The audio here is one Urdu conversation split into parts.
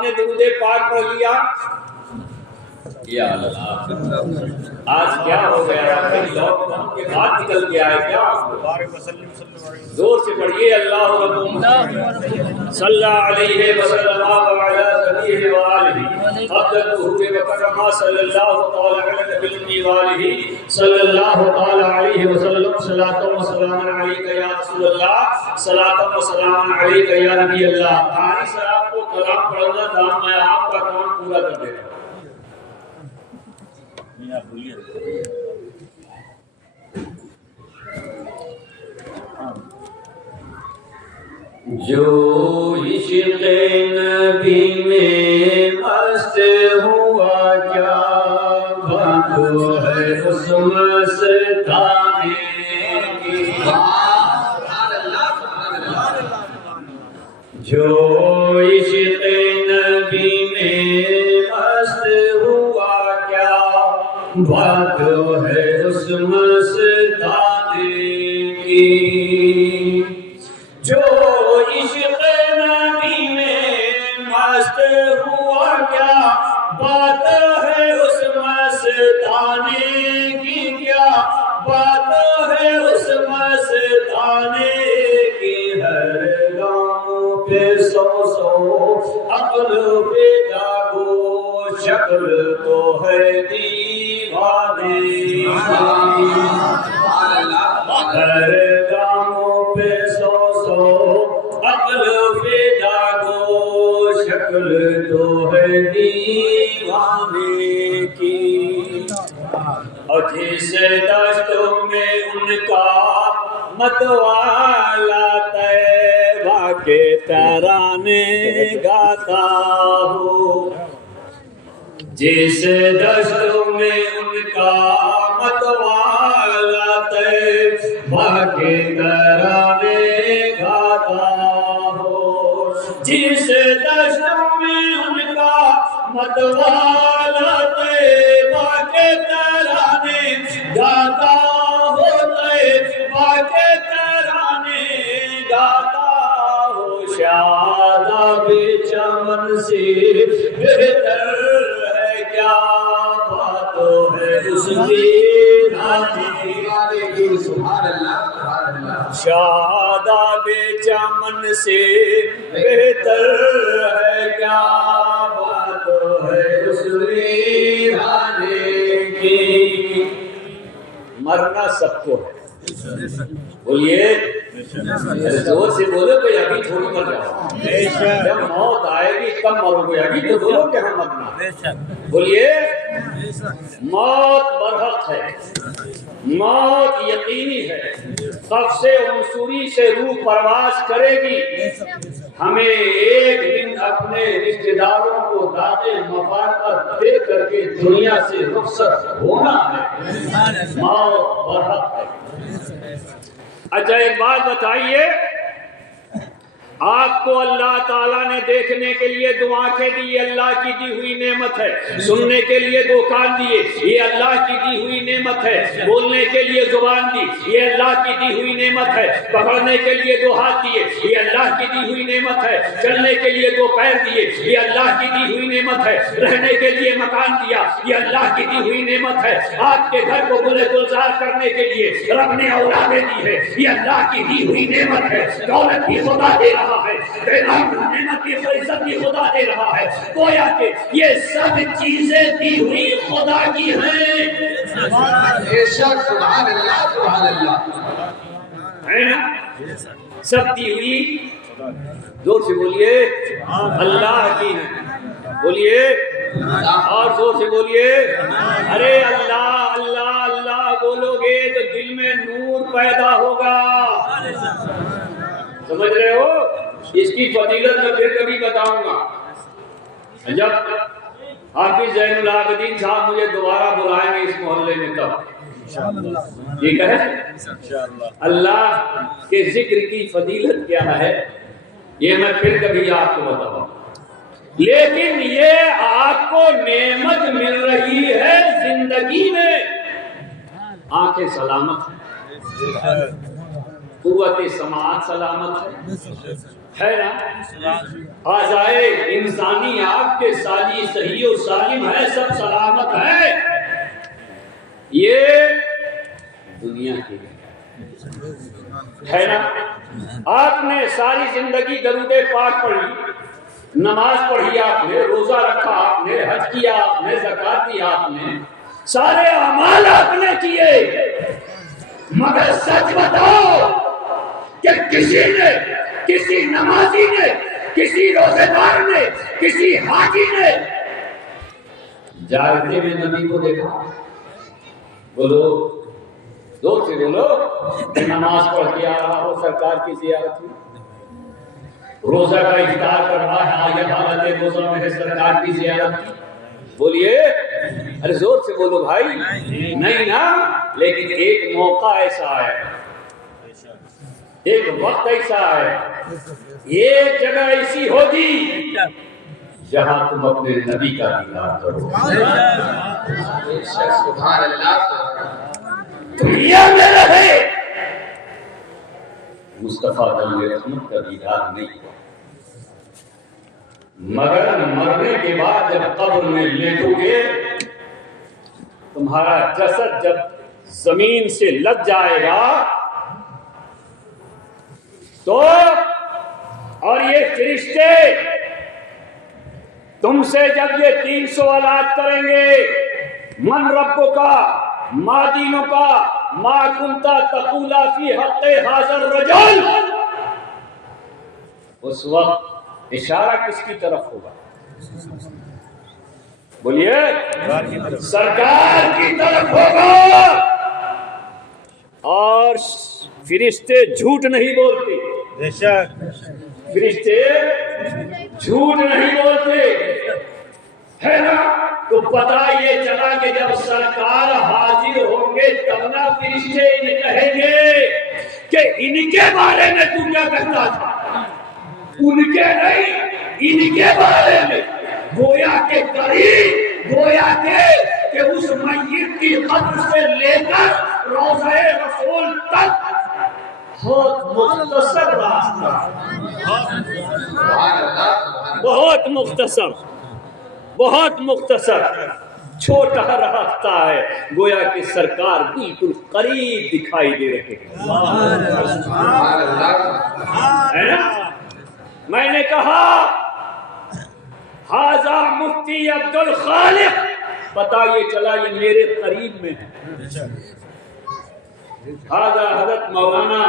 آپ نے درود پاک پڑھ لیا. یا اللہ آج کیا ہو گیا؟ لاک ڈاؤن کے بعد نکل کے آئے کیا؟ زور سے پڑھیے اللہ رب صلی اللہ علیہ وسلم وعلی نبیہ وآلہ حضرتہ وکرمہ صلی اللہ تعالی علی نبی وآلہ صلی اللہ تعالی علیہ وسلم. صلاۃ و سلام علیک یا رسول اللہ، صلاۃ و سلام علیک یا نبی اللہ. قاری صاحب کو کلام پڑھنا تھا، میں آپ کا کام پورا کر دے رہا ہوں. جو عشق نبی میں مست ہوا کیا بات ہے اس مستانے کی. جو عشق نبی میں مست ہوا کیا بات ہے اس مستانے کی. جو عشق نبی میں مست ہوا کیا بات ہے اس مستانے کی. کیا بات ہے اس مستانے کی. ہر گاؤں پہ سو سو عقل پہ جاگو شکل تو ہے دیوانے کی. ہر گاؤں پہ سو سو عقل پہ جاگو شکل تو ہے دیوانے کی. اور جس دشتوں میں ان کا متوالا طیبہ کے ترانے گاتا ہو. جس دشتوں میں ان کا متوالا طیبہ کے ترانے گاتا ہو. جس دشتوں میں ان کا متوالا طیبہ کے ترانے گاتا ہو. طیبہ کے ترانے گاتا ہو. شاداب چمن سے بہتر ہے کیا بات ہے اس ویرانے کی. سبحان اللہ. شاداب چمن سے بہتر ہے کیا بات ہے اس ویرانے کی. مرنا سب کو ہے. بولیے زور سے بولو کہ ابھی تھوڑی مر جاؤ. جب موت آئے گی کب مرو گے؟ ابھی تو بولو کہ ہم مرنا. بولیے موت برحق ہے، موت یقینی ہے. قبض عنصری سے روح پرواز کرے گی. ہمیں ایک دن اپنے رشتہ داروں کو داد مفارقت دے کر کے دنیا سے رخصت ہونا ہے. موت برحق ہے. اچھا ایک بات بتائیے، آپ کو اللہ تعالیٰ نے دیکھنے کے لیے دو آنکھیں دی، یہ اللہ کی دی ہوئی نعمت ہے. سننے کے لیے دو کان دیے، یہ اللہ کی دی ہوئی نعمت ہے. بولنے کے لیے زبان دی، یہ اللہ کی دی ہوئی نعمت ہے. پکڑنے کے لیے دو ہاتھ دیے، یہ اللہ کی دی ہوئی نعمت ہے. چلنے کے لیے دو پیر دیے، یہ اللہ کی دی ہوئی نعمت ہے. رہنے کے لیے مکان دیا، یہ اللہ کی دی ہوئی نعمت ہے. آپ کے گھر کو گل گلزار کرنے کے لیے رب نے اولادیں دی ہے، یہ اللہ کی دی ہوئی نعمت ہے. دولت بھی خدا دے رہا ہے، نعمت کی عزت بھی خدا دے رہا ہے. گویا کہ یہ سب چیزیں دی ہوئی خدا کی ہیں. بے شک سبحان اللہ سبحان اللہ ہے نا. سب دی ہوئی زور سے بولیے اللہ کی ہیں. بولیے اور زور سے بولیے. ارے اللہ اللہ اللہ بولو گے تو دل میں نور پیدا ہوگا. سمجھ رہے ہو؟ اس کی فضیلت میں پھر کبھی بتاؤں گا. جب حافظ زین العابدین صاحب مجھے دوبارہ بلائیں گے اس محلے میں تب یہ کہے اللہ کے ذکر کی فضیلت کیا ہے یہ میں پھر کبھی آپ کو بتاؤں. لیکن یہ آپ کو نعمت مل رہی ہے زندگی میں. آنکھیں سلامت ہیں، قوت سماعت سلامت ہے، ہے نا؟ آزائے انسانی آپ کے سالی صحیح و سالم ہے، سب سلامت ہے. یہ دنیا کی ہے نا. آپ نے ساری زندگی درود پاک پڑھی، نماز پڑھی آپ نے، روزہ رکھا آپ نے، حج کیا آپ نے، زکات دی آپ نے، سارے اعمال آپ نے کیے، مگر سچ بتاؤ کہ کسی نے، کسی نمازی نے، کسی روزے دار نے، کسی حاجی نے جاگتے میں نبی کو دیکھا؟ بولو، زور سے بولو. نماز پڑھ کے آ رہا ہو سرکار کی زیارت میں، روزہ کا افطار کر رہا ہے، آگے حالت روزہ میں ہے سرکار کی زیارت کی. بولیے، ارے زور سے بولو بھائی. نہیں نا. لیکن ایک موقع ایسا ہے، ایک وقت ایسا ہے، ایک جگہ ایسی ہوگی جہاں تم اپنے نبی کا دیدار کرو. سبحان اللہ. دنیا میں رہے مصطفیٰ دل رحمت کا دیدار نہیں ہوا، مگر مرنے کے بعد جب قبر میں لیٹو گے، تمہارا جسد جب زمین سے لگ جائے گا تو، اور یہ فرشتے تم سے جب یہ 3 سوالات کریں گے، من ربک کا، ما دینک کا، ما کنت تقول فی حق ھذا الرجل، اس وقت اشارہ کس کی طرف ہوگا؟ بولیے، سرکار کی طرف ہوگا. اور فرشتے جھوٹ نہیں بولتے، فرشتے جھوٹ نہیں بولتے، ہے نا؟ تو پتہ یہ چلا کہ جب سرکار حاضر ہوں گے تب نہ فرشتے انہیں کہیں گے کہ ان کے بارے میں تو کیا کہتا تھا، ان کے نہیں، ان کے بارے میں. گویا کے قریب، گویا کہ اس میت کی قبر سے لے کر روضہ رسول تک بہت مختصر راستہ، بہت مختصر، بہت مختصر چھوٹا راستہ ہے. گویا کہ سرکار بالکل قریب دکھائی دے رہے ہیں. میں نے کہا ھذا مفتی عبد الخالق، پتہ یہ چلا یہ میرے قریب میں ہے. ھذا حضرت مولانا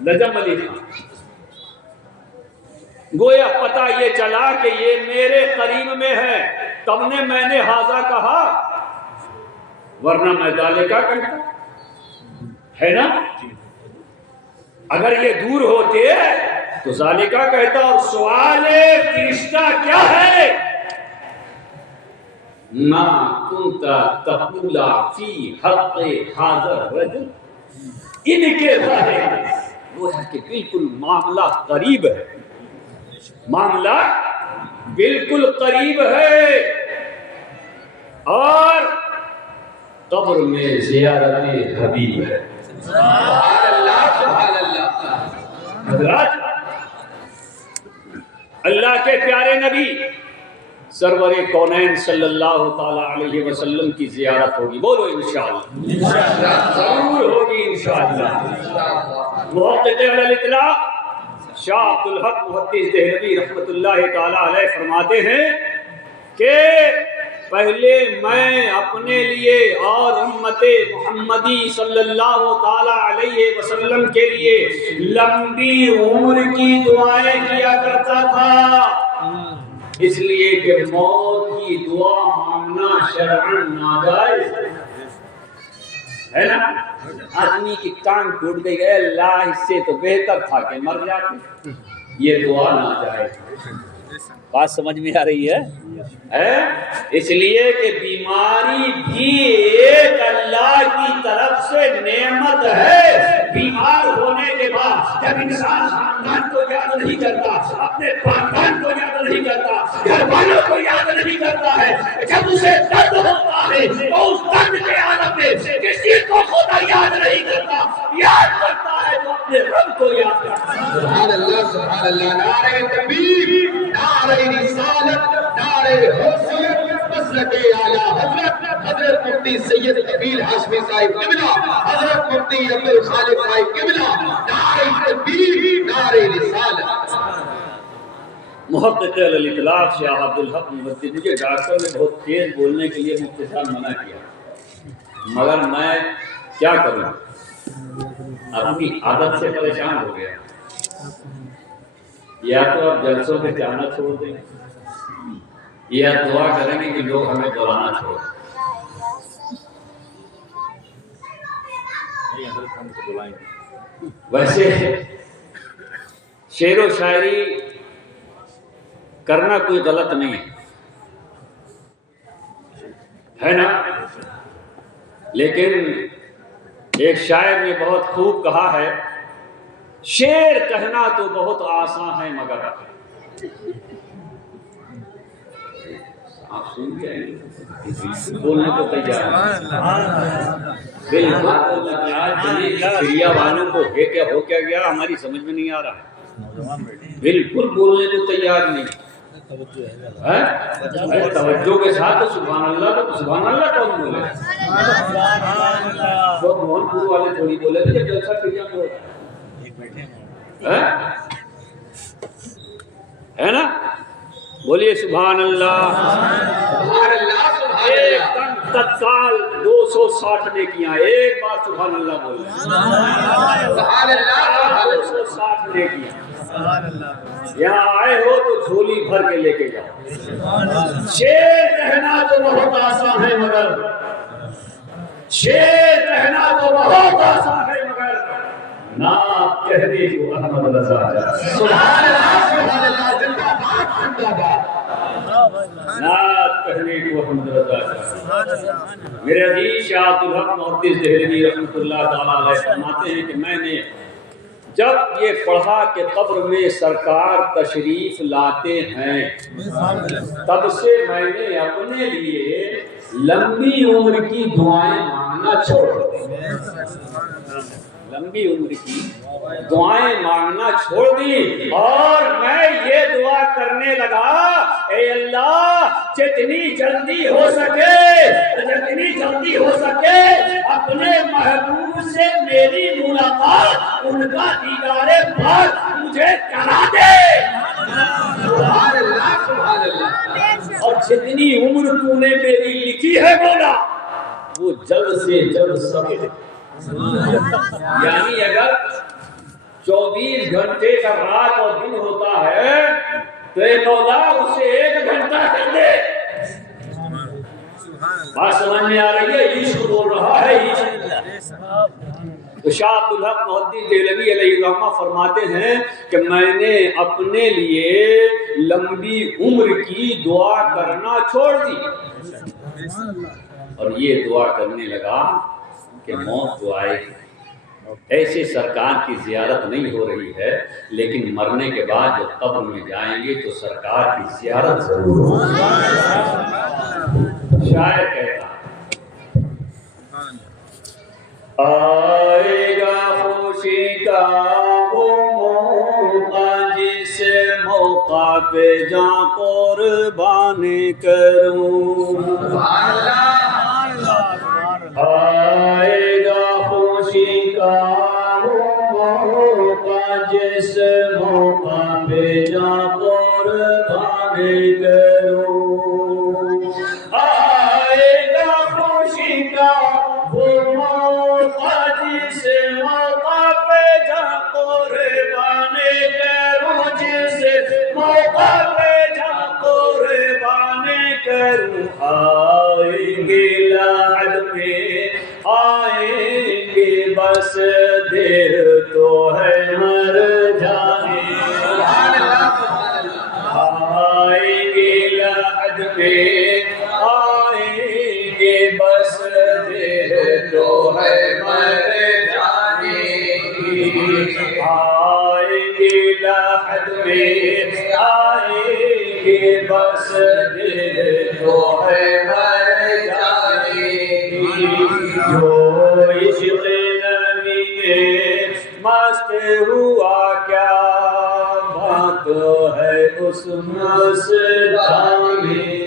نجم علی خان، گویا پتہ یہ چلا کہ یہ میرے قریب میں ہے، تب نے میں نے ھذا کہا، ورنہ میں ذالکا کہتا، ہے نا؟ اگر یہ دور ہوتے تو ذالکا کہتا. اور سوال فرشتہ کیا ہے؟ ما کنت تقول فی حق ھذا الرجل، ان کے بارے میں. گویا کہ بالکل معاملہ قریب ہے، معاملہ بالکل قریب ہے. اور قبر میں زیارت حبیب ہے. سبحان اللہ، سبحان اللہ. حضرات، اللہ کے پیارے نبی سرور کونین صلی اللہ تعالی علیہ وسلم کی زیارت ہوگی. بولو انشاءاللہ، ضرور ہوگی انشاءاللہ. محقق علی الاطلاق شاہ عبد الحق محدث دہلوی رحمۃ اللہ تعالی علیہ فرماتے ہیں کہ پہلے میں اپنے لیے اور امت محمدی صلی اللہ تعالی علیہ وسلم کے لیے لمبی عمر کی دعائیں کیا کرتا تھا، اس لیے کہ موت کی دعا مانگنا شرعاً ناجائز ہے نا. آدمی کی کان ٹوٹ گئی، اللہ اس سے تو بہتر تھا کہ مر جاتے، یہ دعا ناجائز. بات سمجھ میں آ رہی ہے؟ اس لیے کہ بیماری بھی ایک اللہ کی طرف سے نعمت ہے. بیمار ہونے کے بعد جب انسان خاندان کو یاد نہیں کرتا، اپنے خاندان کو یاد نہیں کرتا، گھر والوں کو یاد نہیں کرتا ہے، جب اسے درد ہوتا ہے تو اس درد کے عالم میں کسی کو خدا یاد نہیں کرتا. یاد کرتا ہے تو اپنے رب کو یاد کرتا ہے۔ سبحان اللہ سبحان اللہ، نعرہ تکبیر، نعرہ رسالت، نعرہ حیثیت، مسلک اعلیٰ حضرت حضرت مفتی سید نبیل ہاشمی صاحب قبلہ، حضرت مفتی عبد الخالق صاحب قبلہ، نعرہ تکبیر، نعرہ رسالت۔ محقق علی الاطلاق شاہ عبد الحق مفتی، مجھے ڈاکٹر نے بہت تیز بولنے کے لیے مفتی صاحب منع کیا، مگر میں کیا کروں، اپنی عادت سے پریشان ہو گیا۔ یا تو آپ جلسوں پہ جانا چھوڑ دیں یا دعا کریں گے کہ لوگ ہمیں دہرانا چھوڑ دیں۔ ویسے شعر و شاعری کرنا کوئی غلط نہیں ہے نا، لیکن ایک شاعر نے بہت خوب کہا ہے، شعر کہنا تو بہت آسان ہے مگر آپ سن گئے بولنے کو تیار بالکل شریعہ والوں کو ہو کیا گیا ہماری سمجھ میں نہیں آ رہا ہے، بالکل بولنے کو تیار نہیں۔ توجہ کے ساتھ تو سبحان اللہ، تو سبحان اللہ کون بولے؟ تو موہن پور والے تھوڑی بولے تھے جب جلسہ کریا میں ہوتا ہے نا، بولیے سبحان اللہ۔ ایک دم تتکال 260 نیکیاں، ایک بار سبحان اللہ بولے، 260 نیکیاں۔ یہاں آئے ہو تو جھولی بھر کے لے کے جاؤ۔ شعر کہنا تو بہت آسان ہے مگر، شعر کہنا تو بہت آسان ہے مگر نعت کہنے کو احمد رضا چاہیے۔ سبحان اللہ سبحان اللہ، زندہ باد زندہ باد۔ نعت کہنے کو احمد رضا چاہیے۔ میرے عزیز شاہ عبد الحق محدث دہلوی رحمۃ اللہ تعالیٰ علیہ فرماتے ہیں کہ میں نے جب یہ پڑھا کہ قبر میں سرکار تشریف لاتے ہیں، تب سے میں نے اپنے لیے لمبی عمر کی دعائیں مانگنا چھوڑ دی، لمبی عمر کی دعائیں مانگنا چھوڑ دی، اور میں یہ دعا کرنے لگا، اے اللہ جتنی جلدی ہو سکے اپنے محبوب سے میری ملاقات، ان کا دیدار پاک مجھے کرا دے۔ سبحان اللہ سبحان اللہ۔ اور جتنی عمر تو نے میری لکھی ہے مولا وہ جلد سے جلد سمجھ، یعنی اگر 24 گھنٹے کا رات اور دن ہوتا ہے تو اے مولا اسے 1 گھنٹہ کر دے۔ بات سمجھ میں آ رہی ہے؟ عشق بول رہا ہے عشق۔ تو شاہ عبد الحق محدث دہلوی علیہ الرحمہ فرماتے ہیں کہ میں نے اپنے لیے لمبی عمر کی دعا کرنا چھوڑ دی، اور یہ دعا کرنے لگا کہ موت تو آئے گی، ایسے سرکار کی زیارت نہیں ہو رہی ہے، لیکن مرنے کے بعد جب قبر میں جائیں گے تو سرکار کی زیارت ضرور ہوگی۔ شاعر کہتا آئے گا خوشی کا وہ موقع جس موقع پہ جاں قربان کروں، آئے گا خوشی کا وہ موقع جس موقع پہ جاں قربان کروں، آئے گا خوشی کا وہ موقع جس موقع پہ جاں قربان کروں، جس موقع پہ جاں قربان کروں، آئیں گے لحد میں آئیں گے بس دیر تو ہے مر جانے، آئیں گے لحد میں آئیں گے بس دیر تو ہے مر جانے کی، آئیں گے لحد میں آئیں گے بس دیر تو ہے مر جانے کی، جو عشق نبی کے مست مستانی